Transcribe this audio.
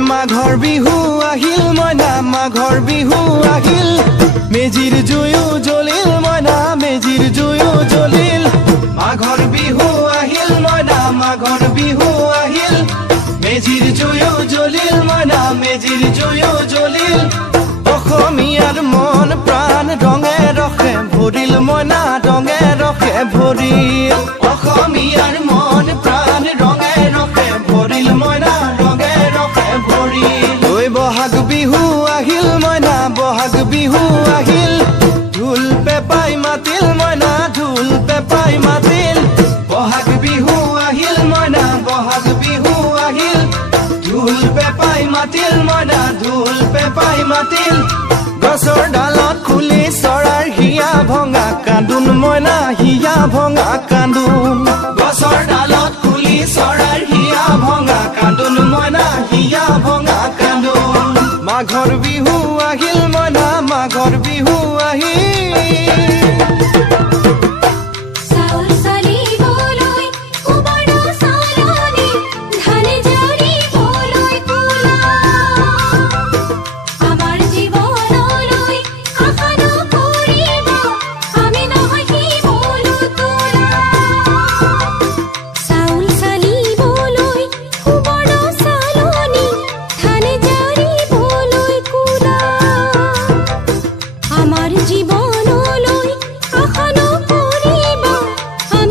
মাঘৰ বিহু আহিল মইনা মাঘৰ বিহু আহিল মেজিৰ জুয়ো জ্বলিল মইনা মেজিৰ জুয়ো জ্বলিল মাঘৰ বিহু আহিল মইনা মাঘৰ বিহু আহিল মেজিৰ জুয়ো জ্বলিল মইনা মেজিৰ জুয়ো জ্বলিল অসমীয়াৰ মন প্ৰাণ ৰঙে ৰখে ভৰিল মইনা ৰঙে ৰখে ভৰিল অসমীয়াৰ মন প্ৰাণ ৰঙে ৰখে ভৰিল মইনা ৰঙে ৰখে ভৰিল ঐ বহাগ বিহু আহিল মইনা বহাগ বিহু আহিল ঢোল পেপাই মাতিল মইনা ঢোল পেপাই মাতিল বহাগ বিহু আহিল মইনা বহাগ বিহু আহিল ঢোল পেপাই মাতিল মইনা ঢোল পেপাই মাতিল গছৰ ডালত খুলি চৰাৰ হিয়া ভঙা কান্দোন মইনা হিয়া ভঙা কান্দোন গছৰ ডালত খুলি চৰাৰ হিয়া ভঙা কান্দোন মইনা হিয়া ভঙা কান্দোন মাঘৰ